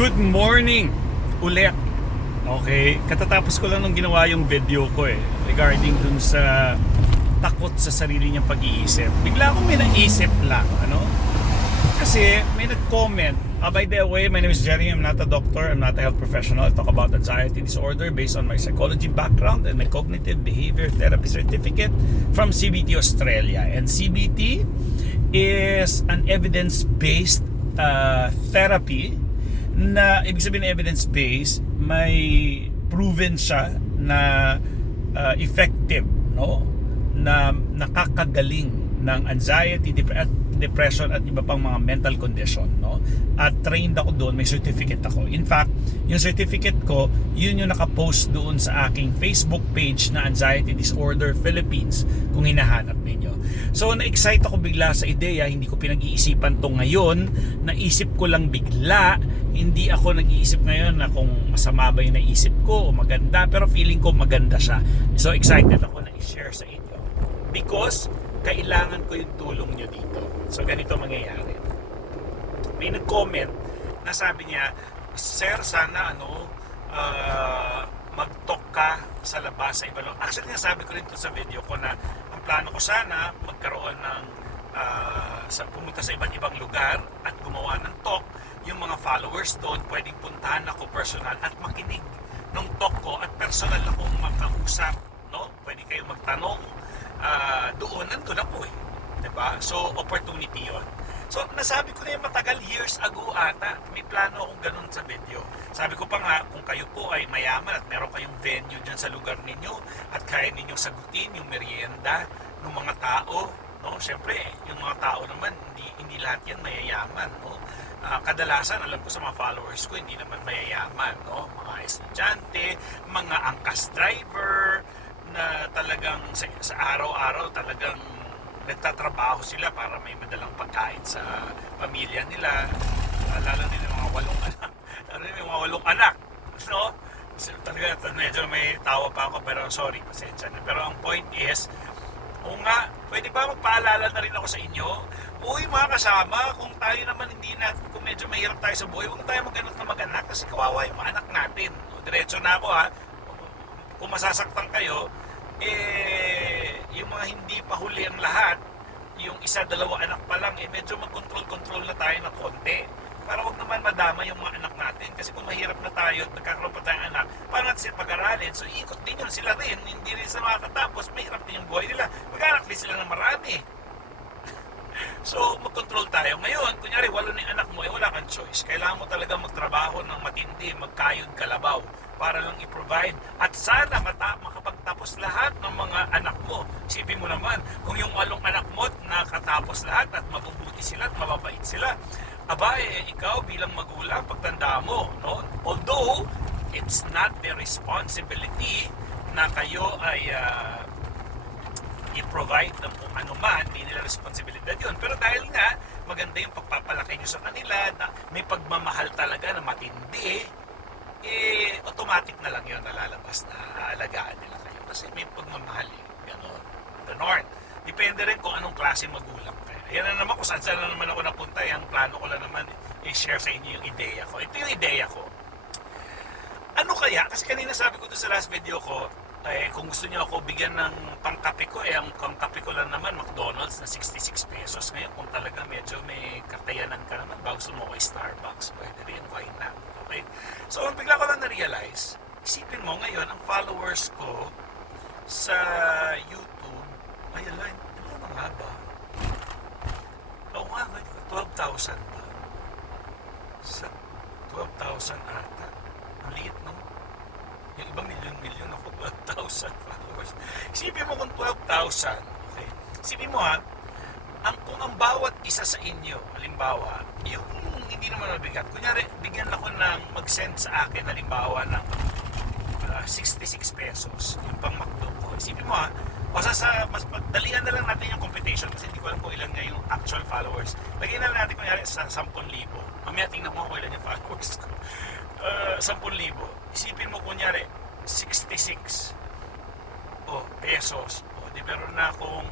Good morning ulit. Okay, katatapos ko lang nung ginawa yung video ko eh regarding dun sa takot sa sarili niyang pag-iisip. Bigla akong may naisip lang, ano? Kasi may nag-comment. Uh, by the way, my name is Jerry. I'm not a doctor. I'm not a health professional. I talk about anxiety disorder based on my psychology background and my cognitive behavior therapy certificate from CBT Australia. And CBT is an evidence-based uh, therapy na ibig sabihin evidence-based, may proven siya na uh, effective, no? Na nakakagaling ng anxiety, dep- at depression at iba pang mga mental condition, no? At trained ako doon, may certificate ako. In fact, yung certificate ko, yun yung nakapost doon sa aking Facebook page na Anxiety Disorder Philippines kung hinahanap ninyo. So, na-excite ako bigla sa ideya, hindi ko pinag-iisipan to ngayon, naisip ko lang bigla, hindi ako nag-iisip ngayon na kung masama ba yung naisip ko o maganda, pero feeling ko maganda siya. So, excited ako na i-share sa inyo. Because, kailangan ko yung tulong nyo dito. So, ganito mangyayari. May nag-comment na sabi niya, Sir, sana ano, uh, mag-talk ka sa labas sa iba lang. Actually, nasabi ko rin to sa video ko na ang plano ko sana magkaroon ng uh, sa pumunta sa iba't ibang lugar at gumawa ng talk. Yung mga followers doon, pwedeng puntahan ako personal at makinig ng talk ko at personal akong makausap. No? Pwede kayong magtanong uh, doon, nandun ako eh. 'Di ba? So, opportunity yon. So, nasabi ko na yung matagal years ago ata, may plano akong ganun sa video. Sabi ko pa nga, kung kayo po ay mayaman at meron kayong venue dyan sa lugar ninyo at kaya ninyong sagutin yung merienda ng mga tao, no? Siyempre, yung mga tao naman, hindi, hindi lahat yan mayayaman, no? Uh, kadalasan, alam ko sa mga followers ko, hindi naman mayayaman, no? Mga estudyante, mga angkas driver, na talagang sa, sa araw-araw talagang nagtatrabaho sila para may madalang pagkain sa pamilya nila uh, lalo yung mga walong anak din yung mga walong anak no? so, talaga medyo may tawa pa ako pero sorry pasensya na pero ang point is o nga, pwede ba magpaalala na rin ako sa inyo? Uy, mga kasama, kung tayo naman hindi na, kung medyo mahirap tayo sa buhay, huwag tayo mag-anak na mag-anak kasi kawawa yung anak natin. Diretso na ako ha. Kung masasaktan kayo, eh, yung mga hindi pa huli ang lahat, yung isa, dalawa anak pa lang, eh, medyo mag-control-control na tayo na konti. Para wag naman madama yung mga anak natin. Kasi kung mahirap na tayo at nagkakaroon pa tayong anak, paano natin sila pag-aralin? So, ikot din yun sila rin. Hindi rin sila makakatapos. Mahirap din yung buhay nila. Mag-anak din sila ng marami. So, mag-control tayo. Ngayon, kunyari, walo na anak mo, eh wala kang choice. Kailangan mo talaga magtrabaho ng matindi, magkayod kalabaw para lang i-provide. At sana mata makapagtapos lahat ng mga anak mo. Sipin mo naman, kung yung walong anak mo nakatapos lahat at mabubuti sila at mababait sila, aba, eh, ikaw bilang magulang, pagtanda mo, no? Although, it's not the responsibility na kayo ay uh, i-provide ng kung ano man, hindi nila responsibilidad yun. Pero dahil nga, maganda yung pagpapalaki nyo sa kanila, na may pagmamahal talaga na matindi, eh, automatic na lang yun nalalabas na aalagaan nila kayo. Kasi may pagmamahal eh. Ganon. Ganon. Depende rin kung anong klase magulang kayo. Yan na naman kung saan saan na naman ako napunta. Yung plano ko lang naman eh, i-share sa inyo yung ideya ko. Ito yung ideya ko. Ano kaya? Kasi kanina sabi ko doon sa last video ko, eh, kung gusto niyo ako bigyan ng pangkape ko, eh, ang pangkape ko lang naman, McDonald's na 66 pesos. Ngayon, kung talaga medyo may kakayanan ka naman, bago gusto mo ko Starbucks, pwede rin, why not? Okay? So, bigla ko lang na-realize, isipin mo ngayon, ang followers ko sa YouTube, ay, alam, ano na nga ba? Oo nga, may 12,000 ba? Sa 12,000 ata. Ang liit, no? Yung iba milyon-milyon ako, 12,000 followers. Isipin mo kung 12,000, okay? Isipin mo ha, ang, kung ang bawat isa sa inyo, halimbawa, yung hindi naman mabigat, kunyari, bigyan ako ng mag-send sa akin, halimbawa, ng uh, 66 pesos, yung pang McDo ko. Isipin mo ha, basta sa, mas dalian na lang natin yung competition kasi hindi ko alam kung ilan nga yung actual followers. Lagyan na lang natin kunyari sa 10,000. Mamaya tingnan mo kung ilan yung followers ko. Uh, 10,000. Isipin mo kunyari, 66 o pesos. O, di meron na akong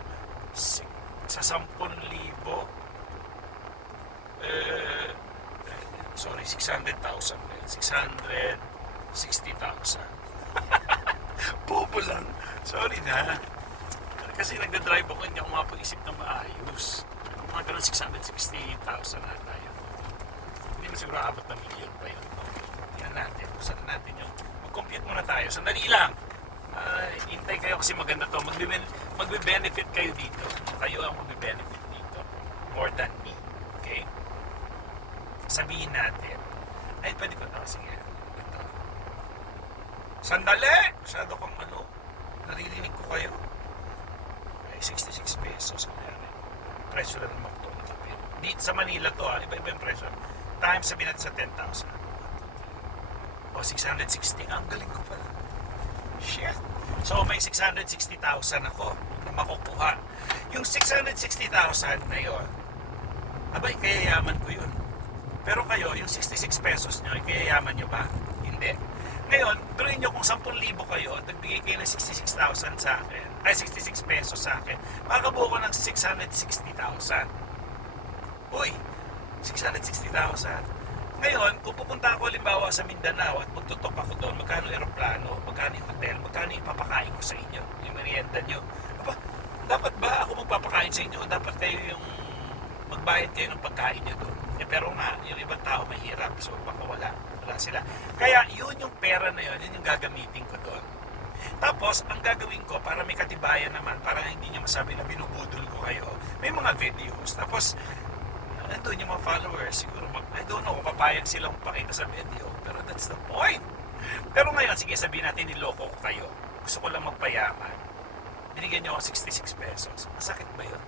sa 10,000 eh, sorry, 600,000 ba yun? 660,000. Bobo lang. Sorry na. Kasi nagda-drive ako, hindi ako mapag-isip ng maayos. Mga ganun 660,000 ata yun. Hindi na siguro abot na million pa yun. Yan natin. Usan natin yung... Mag-compute muna tayo. Sandali lang. Uh, hintay kayo kasi maganda to. Magbe- magbe-benefit kayo dito. Kayo ang magbe-benefit dito. More than me. Okay? Sabihin natin. Ay, pwede ko. Oh, sige. Ito. Sandali! Masyado kang ano. Naririnig ko kayo. Okay, 66 pesos. Kunyari. Presyo lang naman ito. Dito sa Manila to ah. Iba-iba yung presyo. Times sabihin natin sa 10,000. O, 660. Ang galing ko pala. Shit. So, may 660,000 ako na makukuha. Yung 660,000 na yun, abay, kaya yaman ko yun. Pero kayo, yung 66 pesos nyo, kaya yaman nyo ba? Hindi. Ngayon, tuloy nyo kung 10,000 kayo at nagbigay kayo ng 66,000 sa akin, ay 66 pesos sa akin, makakabuo ko ng 660,000. Uy, 660,000. Ngayon, kung pupunta ako halimbawa sa Mindanao at magtutok ako doon, magkano aeroplano, magkano yung hotel, magkano yung papakain ko sa inyo, yung merienda nyo. Aba, dapat ba ako magpapakain sa inyo dapat kayo yung magbayad kayo ng pagkain nyo doon? Eh, pero nga, yung ibang tao mahirap, so baka wala, wala sila. Kaya yun yung pera na yun, yun yung gagamitin ko doon. Tapos, ang gagawin ko, para may katibayan naman, para hindi nyo masabi na binubudol ko kayo, may mga videos. Tapos, nandun yung mga followers, siguro, mag, I don't know kung papayag silang pakita sa video, pero that's the point. Pero ngayon, sige, sabihin natin, niloko ko kayo. Gusto ko lang magpayaman. Binigyan nyo ako 66 pesos. Masakit ba yun?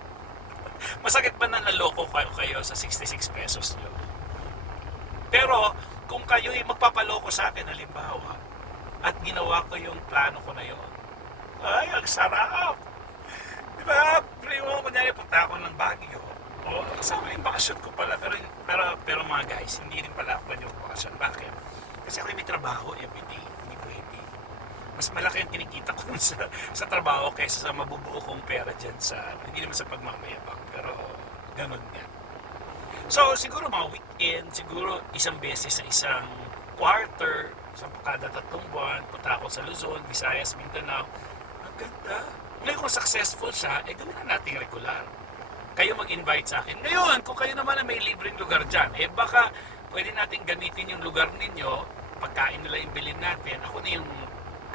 Masakit ba na naloko kayo, kayo sa 66 pesos nyo? Pero, kung kayo yung magpapaloko sa akin, halimbawa, at ginawa ko yung plano ko na yun, ay, ang sarap! Di ba? Primo, kunyari, punta ako ng Baguio. O, kasama yung bakasyon ko pala. Pero, pero, pero mga guys, hindi rin pala ako pwede bakasyon. Bakit? Kasi ako may trabaho everyday. Hindi pwede. Mas malaki ang kinikita ko sa, sa trabaho kaysa sa mabubuo kong pera dyan sa, hindi naman sa pagmamayabang. Pero, ganun nga. So, siguro mga weekend, siguro isang beses sa isang quarter, sa kada tatlong buwan, punta ako sa Luzon, Visayas, Mindanao. Ang ganda. Ngayon kung successful siya, eh gawin na nating regular. Kayo mag-invite sa akin. Ngayon, kung kayo naman na may libreng lugar dyan, eh baka pwede natin gamitin yung lugar ninyo, pagkain nila yung bilhin natin, ako na yung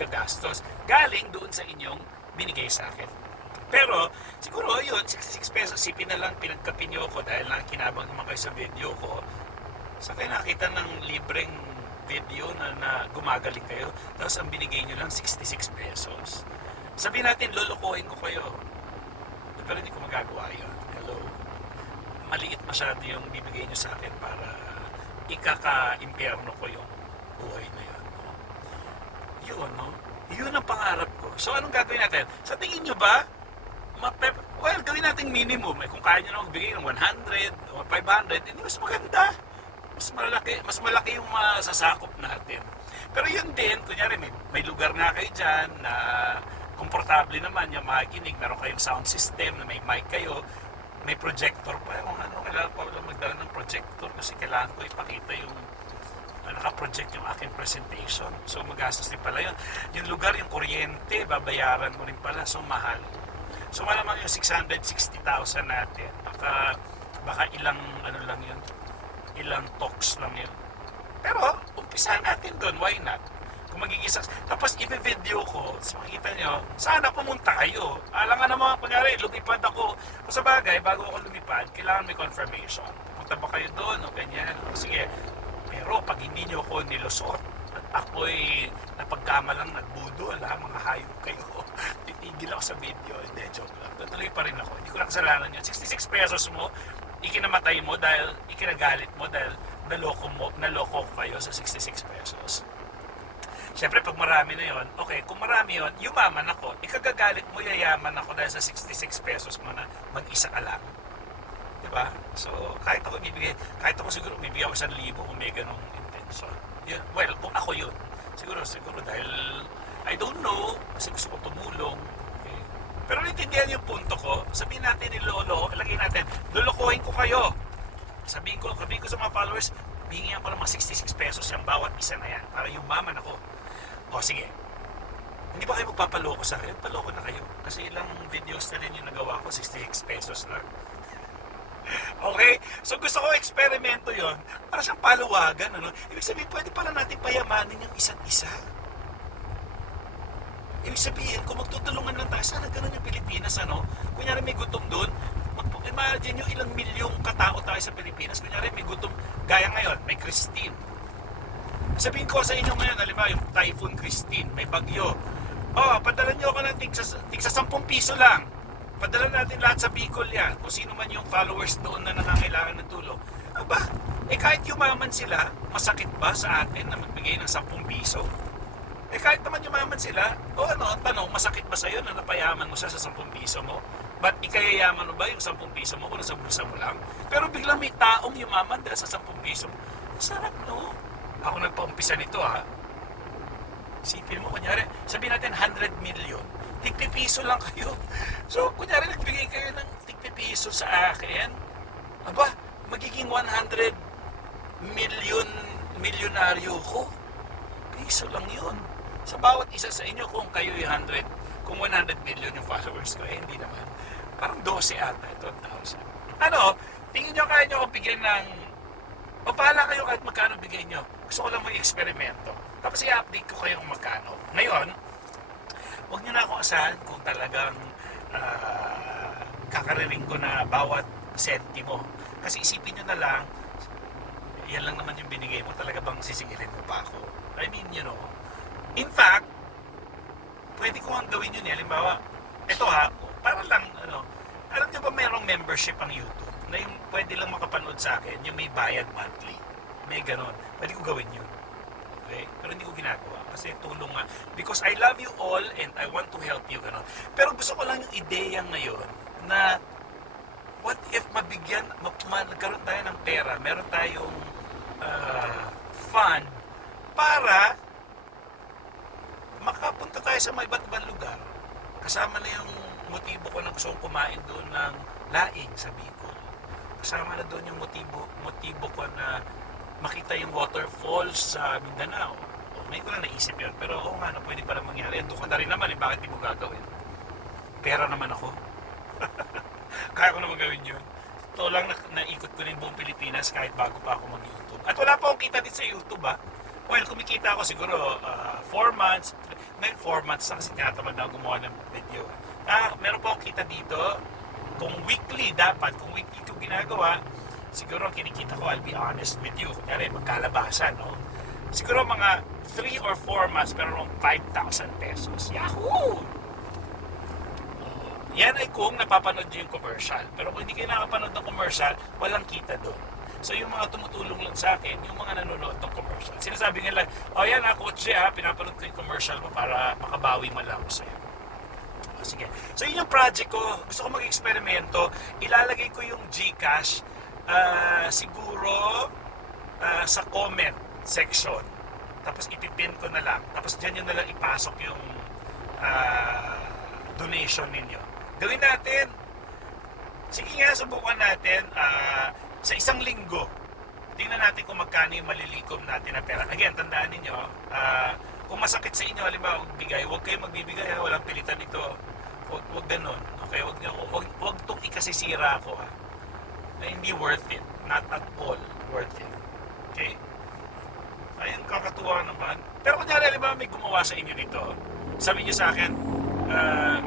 gagastos. Galing doon sa inyong binigay sa akin. Pero, siguro yun, 66 pesos, sipin na lang pinagkapin nyo ko dahil nakinabang naman kayo sa video ko. Sa kayo nakita ng libreng video na, na gumagaling kayo, tapos ang binigay nyo lang 66 pesos. Sabihin natin, lolokohin ko kayo. Pero hindi ko magagawa yun. Maliit masyado yung bibigay nyo sa akin para ikaka-impyerno ko yung buhay na yun. No? Yun, no? Yun ang pangarap ko. So, anong gagawin natin? Sa tingin nyo ba, mapep well, gawin nating minimum. Eh, kung kaya nyo na magbigay ng 100 o 500, hindi mas maganda. Mas malaki, mas malaki yung masasakop natin. Pero yun din, kunyari may, may lugar nga kayo dyan na komportable naman yung makikinig. Meron kayong sound system na may mic kayo. May projector pa. Kung ano, kailangan pa lang magdala ng projector kasi kailangan ko ipakita yung uh, naka-project yung aking presentation. So magastos din pala yun. Yung lugar, yung kuryente, babayaran mo rin pala. So mahal. So malamang yung 660,000 natin. Baka, baka ilang ano lang yun. Ilang talks lang yun. Pero, umpisa natin doon. Why not? Kung magiging success. Tapos, i-video ko. So, makikita nyo, sana pumunta kayo. Alam nga naman, kunyari, lumipad ako. Kung sa bagay, bago ako lumipad, kailangan may confirmation. Pumunta ba kayo doon o ganyan? O, sige. Pero, pag hindi nyo ako nilusot, at ako'y napagkamalang nagbudol, ha, mga hayop kayo. Titigil ako sa video. Hindi, joke lang. Tutuloy pa rin ako. Hindi ko lang kasalanan yun. 66 pesos mo, ikinamatay mo dahil ikinagalit mo dahil naloko mo, naloko ko kayo sa 66 pesos. Siyempre, pag marami na yon, okay, kung marami yon, yumaman ako. Ikagagalit mo, yayaman ako dahil sa 66 pesos mo na mag-isa ka lang. Di ba? So, kahit ako bibigay, kahit ako siguro bibigyan ko sa libo kung may ganong intention. Yun, well, kung ako yun, siguro, siguro dahil, I don't know, kasi gusto ko tumulong. Okay. Pero naintindihan yung punto ko, sabihin natin ni Lolo, lagay natin, lolokohin ko kayo. Sabihin ko, sabihin ko sa mga followers, Bingyan ko ng mga 66 pesos yung bawat isa na yan para yumaman ako. O sige, hindi ba kayo magpapaloko sa akin? Paloko na kayo. Kasi ilang videos na rin yung nagawa ko, 66 pesos lang. okay? So gusto ko eksperimento yon para siyang paluwagan. Ano? Ibig sabihin, pwede pala natin payamanin yung isa't isa. Ibig sabihin, kung magtutulungan lang tayo, sana ganun yung Pilipinas, ano? Kunyari may gutom doon, mag- imagine nyo ilang milyong katao tayo sa Pilipinas. Kunyari may gutom, gaya ngayon, may Christine. Sabihin ko sa inyo ngayon, halimbawa yung Typhoon Christine, may bagyo. Oh, padala nyo ako ng tigsa, tigsa 10 piso lang. Padala natin lahat sa Bicol yan. Kung sino man yung followers doon na nangangailangan ng tulong. Aba, eh kahit yumaman sila, masakit ba sa atin na magbigay ng 10 piso? Eh kahit naman yumaman sila, o ano, ang tanong, masakit ba sa'yo na napayaman mo siya sa 10 piso mo? Ba't ikayayaman mo ba yung 10 piso mo kung nasa bulsa mo lang? Pero biglang may taong yumaman dahil sa 10 piso mo. Sarap no? Ako nagpaumpisa nito ha. Isipin mo, kunyari, sabihin natin 100 million, tigpipiso lang kayo. So, kunyari, nagbigay kayo ng tigpipiso sa akin, aba, magiging 100 million milyonaryo ko. Piso lang yun. Sa bawat isa sa inyo, kung kayo yung 100, kung 100 million yung followers ko, eh, hindi naman. Parang 12 ata ito, 1,000. Ano, tingin nyo kaya nyo akong bigyan ng o bahala kayo kahit magkano bigay nyo. Gusto ko lang may eksperimento. Tapos i-update ko kayo kung magkano. Ngayon, huwag nyo na ako asahan kung talagang ah, kakariring ko na bawat sentimo. Kasi isipin nyo na lang, yan lang naman yung binigay mo. Talaga bang sisingilin mo pa ako? I mean, you know. In fact, pwede ko ang gawin yun eh. Halimbawa, ito ha, para lang, ano, alam nyo ba mayroong membership ang YouTube? Na yung pwede lang makapanood sa akin, yung may bayad monthly. May ganon. Pwede ko gawin yun. Okay? Pero hindi ko ginagawa. Kasi tulong nga. Because I love you all and I want to help you. Ganon. Pero gusto ko lang yung ideya ngayon na what if mabigyan, ma, ma, nagkaroon tayo ng pera, meron tayong ah, fund para makapunta tayo sa mga iba't ibang lugar. Kasama na yung motibo ko na gusto kumain doon ng laing sa Bicol. Kasama na doon yung motibo, makita yung waterfalls sa Mindanao. O, ngayon ko na naisip yun. Pero oo nga, no, pwede pala mangyari. Ando ko na rin naman eh, bakit di mo gagawin? Pera naman ako. Kaya ko naman gawin yun. Ito lang na, naikot ko na buong Pilipinas kahit bago pa ako mag-YouTube. At wala pa akong kita din sa YouTube ah. Well, kumikita ako siguro 4 months. Ngayon 4 months na kasi tinatamad na gumawa ng video. Ah, meron pa akong kita dito. Kung weekly dapat, kung weekly ko ginagawa, siguro kinikita ko, I'll be honest with you. Kunyari, magkalabasan, no? Siguro mga 3 or 4 months, meron akong 5,000 pesos. Yahoo! Yan ay kung napapanood nyo yung commercial. Pero kung hindi kayo nakapanood ng commercial, walang kita doon. So yung mga tumutulong lang sa akin, yung mga nanonood ng commercial. Sinasabi nila, oh yan ha, kotse ha, pinapanood ko yung commercial mo para makabawi man lang ako sa'yo. O, Sige. So yun yung project ko. Gusto ko mag-eksperimento. Ilalagay ko yung Gcash ah, siguro ah, sa comment section. Tapos ipipin ko na lang. Tapos dyan yun na lang ipasok yung ah, donation ninyo. Gawin natin. Sige nga, subukan natin ah, sa isang linggo. Tingnan natin kung magkano yung malilikom natin na pera. Again, tandaan ninyo, ah, kung masakit sa inyo, halimbawa, magbigay, huwag kayo magbibigay, ha? walang pilitan ito. Huwag, huwag ganun. Okay, huwag, niyo- huwag, huwag itong ikasisira ako. Ha? Na hindi worth it. Not at all worth it. Okay? Ayun, kakatuwa naman. Pero kunyari, halimbawa, may gumawa sa inyo nito. Sabi niyo sa akin, ah,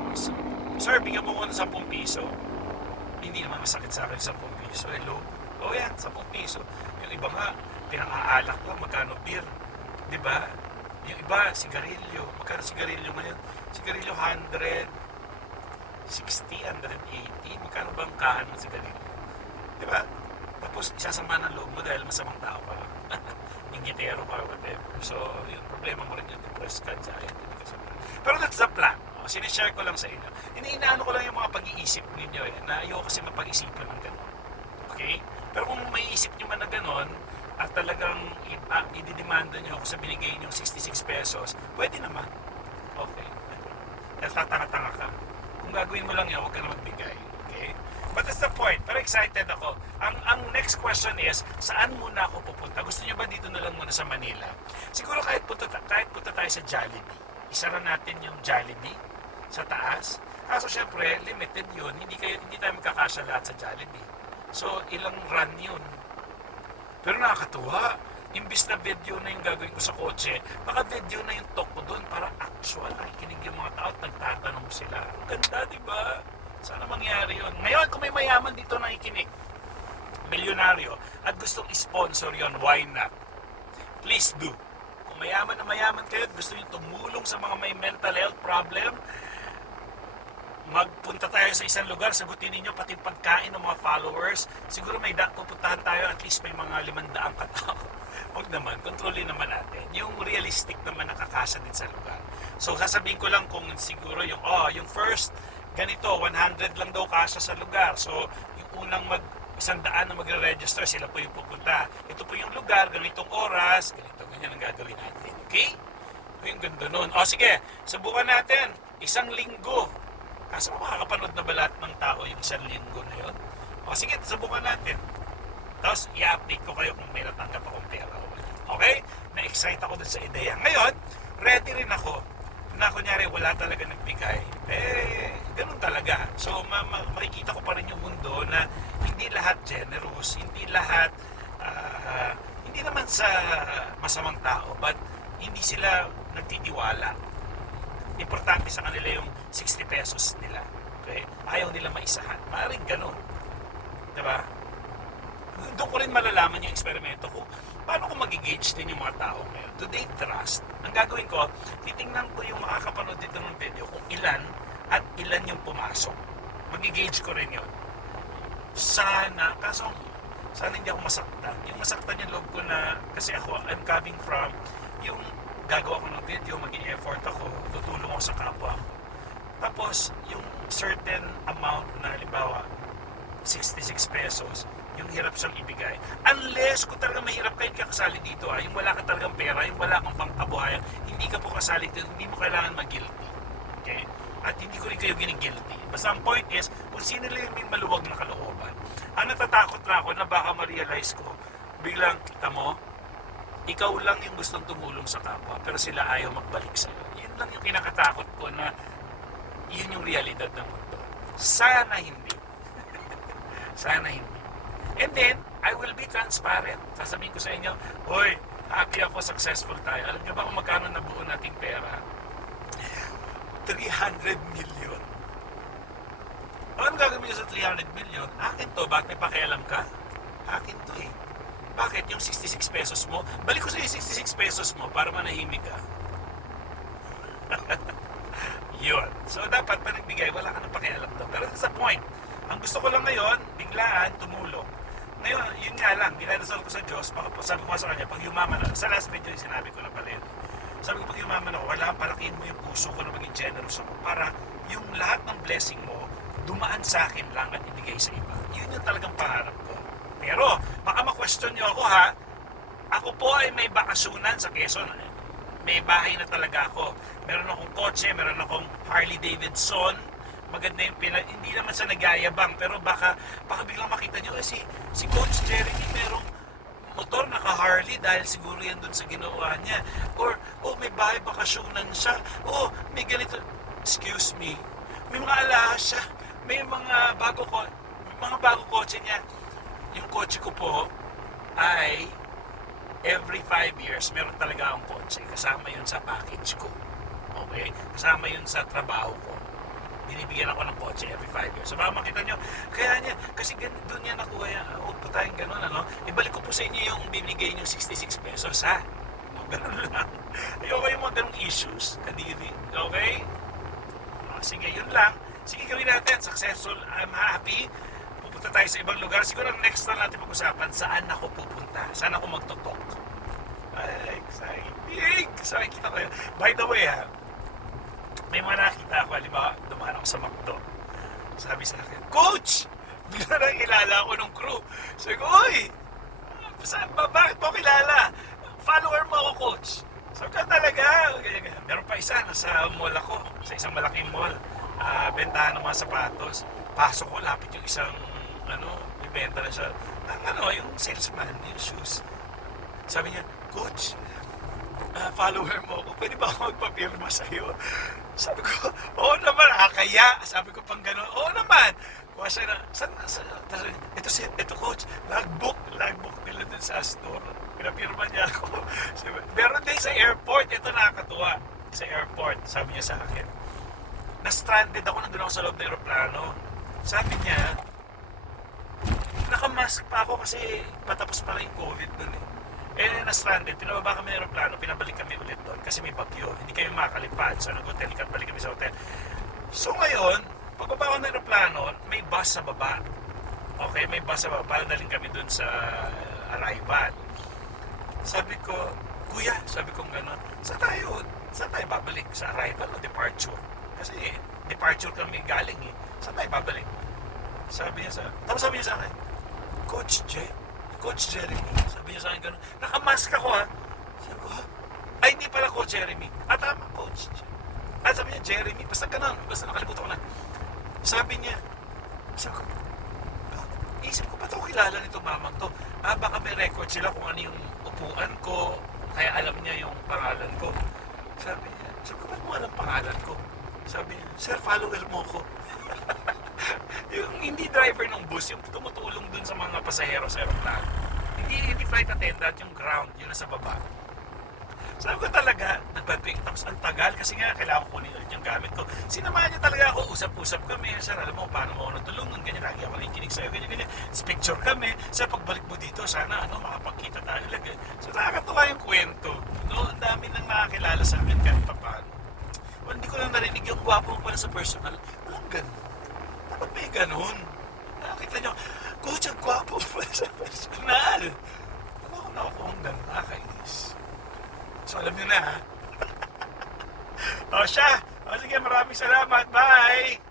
Sir, bigyan mo ko ng 10 piso. Hindi naman masakit sa akin 10 piso. Hello? O yan, 10 piso. Yung iba nga, pinang-aalak lang, magkano beer. Di ba? Yung iba, sigarilyo. Magkano sigarilyo ngayon? Sigarilyo 100, 60, 180. Magkano bang kahan ng sigarilyo? Di ba? Tapos isasama ng loob mo dahil masamang tao ka. Ingitero ka, whatever. So, yung problema mo rin yung depressed ka, sa- Pero that's the plan. O, sinishare ko lang sa inyo. Iniinaano ko lang yung mga pag-iisip ninyo eh, na ayoko kasi mapag-isipan ng gano'n. Okay? Pero kung may isip nyo man na gano'n, at talagang i- ah, ididemanda nyo ako sa binigay nyo 66 pesos, pwede naman. Okay. At tatanga-tanga ka. Kung gagawin mo lang yan, huwag ka na magbigay. But that's the point. Pero excited ako. Ang ang next question is, saan muna ako pupunta? Gusto niyo ba dito na lang muna sa Manila? Siguro kahit punta, ta- kahit punta tayo sa Jollibee. Isara natin yung Jollibee sa taas. Kaso syempre, limited yun. Hindi, kayo, hindi tayo magkakasya lahat sa Jollibee. So, ilang run yun. Pero nakakatuwa. Imbis na video na yung gagawin ko sa kotse, baka video na yung talk ko doon para actual. Nakikinig yung mga tao at nagtatanong sila. Ang ganda, di ba? Sana mangyari yun. Ngayon, kung may mayaman dito nakikinig, milyonaryo, at gustong sponsor yon why not? Please do. Kung mayaman na mayaman kayo at gusto nyo tumulong sa mga may mental health problem, magpunta tayo sa isang lugar, sagutin ninyo pati pagkain ng mga followers. Siguro may da, pupuntahan tayo at least may mga limandaang katao. Huwag naman, kontrolin naman natin. Yung realistic naman nakakasa din sa lugar. So sasabihin ko lang kung siguro yung, oh, yung first, ganito, 100 lang daw kasya sa lugar. So yung unang mag, isang daan na magre-register, sila po yung pupunta. Ito po yung lugar, ganitong oras, ganito, ganyan ang gagawin natin. Okay? Yung ganda nun. O sige, subukan natin. Isang linggo. Kaso makakapanood na ba lahat ng tao yung isang linggo na yun? O sige, subukan natin. Tapos i-update ko kayo kung may natanggap akong pera o. Okay? Na-excite ako dun sa ideya. Ngayon, ready rin ako na kunyari wala talaga nagbigay. Eh, ganun talaga. So, ma- ma- makikita ko pa rin yung mundo na hindi lahat generous, hindi lahat, ah, hindi naman sa masamang tao, but hindi sila nagtitiwala importante sa kanila yung 60 pesos nila. Okay? Ayaw nila maisahan. Maaaring ganun. Diba? Doon ko rin malalaman yung eksperimento ko. Paano ko mag-gauge din yung mga tao ngayon? Do they trust? Ang gagawin ko, titingnan ko yung makakapanood dito ng video kung ilan at ilan yung pumasok. Mag-gauge ko rin yun. Sana, kaso sana hindi ako masaktan. Yung masaktan yung loob ko na, kasi ako, I'm coming from yung gagawa ko ng video, maging effort ako, tutulong ako sa kapwa ko. Tapos, yung certain amount na, halimbawa, 66 pesos, yung hirap siyang ibigay. Unless kung talaga mahirap ka, hindi ka kasali dito. Ah. Yung wala ka talagang pera, yung wala kang pangkabuhayan, hindi ka po kasali dito, hindi mo kailangan mag-guilty. Okay? At hindi ko rin kayo ginigilty. Basta ang point is, kung sino lang may maluwag na kalooban. Ang natatakot na ako na baka ma-realize ko, biglang, kita mo, ikaw lang yung gustong tumulong sa kapwa, pero sila ayaw magbalik sa'yo. Yun lang yung kinakatakot ko na yun yung realidad ng mundo. Sana hindi. Sana hindi. And then, I will be transparent. Sasabihin ko sa inyo, Hoy, happy ako, successful tayo. Alam niyo ba kung magkano nabuo nating pera? 300 million. Ano gagawin niyo sa 300 million? Akin to, bakit may pakialam ka? Akin to eh. Bakit? Yung 66 pesos mo, balik ko sa yung 66 pesos mo para manahimik ka. Yun. So dapat pa nagbigay, wala ka nang pakialam doon. Pero that's the point. Ang gusto ko lang ngayon, biglaan, tumulong. Ngayon, yun nga lang, dinadasal ko sa Diyos, sabi ko sa kanya, pag yumaman sa last video sinabi ko na pala yun. Sabi ko, pag yumaman ako, wala palakihin mo yung puso ko na maging generous ako para yung lahat ng blessing mo, dumaan sa akin lang at ibigay sa iba. Yun yung talagang pangarap ko. Pero, baka ma-question nyo ako ha, ako po ay may bakasunan sa Quezon. May bahay na talaga ako. Meron akong kotse, meron akong Harley Davidson. Maganda yung pina... Hindi naman sa nagyayabang, pero baka, baka biglang makita nyo, eh, si, si Coach Jeremy merong motor naka Harley dahil siguro yan dun sa ginawa niya. Or, oh, may bahay bakasyonan siya. Oh, may ganito. Excuse me. May mga alahas siya. May mga bago ko, mga bago kotse niya. Yung kotse ko po ay every five years, meron talaga akong kotse. Kasama yun sa package ko. Okay? Kasama yun sa trabaho ko. Binibigyan ako ng kotse every five years. So baka makita nyo, kaya niya, kasi doon niya nakuha. Huwag po tayong ganun, ano? Ibalik ko po sa inyo yung bibigay niyo 66 pesos, ha? O, ganun lang. Ayoko yung mga ganung issues. Kadiri. Okay? O, sige, yun lang. Sige, gawin natin. Successful. I'm happy pupunta tayo sa ibang lugar. Siguro ang next na natin pag-usapan, saan ako pupunta? Saan ako magtotok? Ay, exciting! Exciting kita kayo. By the way, ha, may mga nakita ako, halimbawa, dumaan ako sa McDo. Sabi sa akin, Coach! Bigla na kilala ako ng crew. Sabi ko, Oy! Saan ba? Bakit mo kilala? Follower mo ako, Coach. Sabi ko, talaga? Ganyan, ganyan. Meron pa isa, nasa mall ako, sa isang malaking mall. Ah, bentahan ng mga sapatos. Pasok ko, lapit yung isang, ano, may benta na siya. Ang ano, yung salesman, yung shoes. Sabi niya, Coach, ah, follower mo ako, pwede ba ako magpapirma sa'yo? Sabi ko, oo naman, nakakaya. Sabi ko pang gano'n, oo naman. Kuha siya na, saan, saan, tapos, ito, si, ito coach, logbook, logbook nila dun sa store. Pinapirma niya ako. Meron din sa airport, ito nakakatuwa. Sa airport, sabi niya sa akin, na-stranded ako nandun ako sa loob ng aeroplano. Sabi niya, nakamask pa ako kasi patapos pa lang yung COVID dun eh. Eh, na-stranded, pinababa kami ng aeroplano, pinabalik kami ulit doon kasi may bagyo. Hindi kami makakalipad. So, nag-hotel balik kami sa hotel. So, ngayon, pagbaba ko ng aeroplano, may bus sa baba. Okay, may bus sa baba para dalhin kami doon sa uh, arrival. Sabi ko, Kuya, sabi ko gano'n, saan tayo, saan tayo babalik? Sa arrival o departure? Kasi departure kami galing eh. Saan tayo babalik? Sabi niya sa, tapos sabi niya sa akin, Coach J, Coach Jeremy, sabi niya sa akin gano'n, nakamask ako ha. Sabi ko? Ay, hindi pala Coach Jeremy. Ah, tama, Coach. Ah, sabi niya, Jeremy, basta ganun, basta nakalimutan ko na. Sabi niya, sabi ko, "Ah, isip ko, ba't ako kilala nito mamang to? Ah, baka may record sila kung ano yung upuan ko, kaya alam niya yung pangalan ko. Sabi niya, sabi ko, ba't mo alam pangalan ko? Sabi niya, sir, follower mo ko. yung hindi driver ng bus, yung tumutulong dun sa mga pasahero sa aeroplano. Flight attendant, yung ground, yun nasa baba. Sabi ko talaga, nagbabing, tapos ang tagal kasi nga kailangan ko kunin ulit yung gamit ko. Sinamahan niya talaga ako, usap-usap kami. Sir, alam mo, paano mo ako natulungan, ganyan, lagi ako nakikinig sa'yo, ganyan, ganyan. Tapos picture kami. Sir, pagbalik mo dito, sana ano, makapagkita tayo. Like, so nakakatuwa yung kwento. No, ang dami nang nakakilala sa akin kahit pa paano. Well, hindi ko lang narinig yung gwapo mo pala sa personal. Walang ganun. Dapat may ganun. Nakakita niyo, coach, ang gwapo pala sa personal. Ganda, nakakainis. So alam niyo na ha. o siya. O sige, maraming salamat. Bye!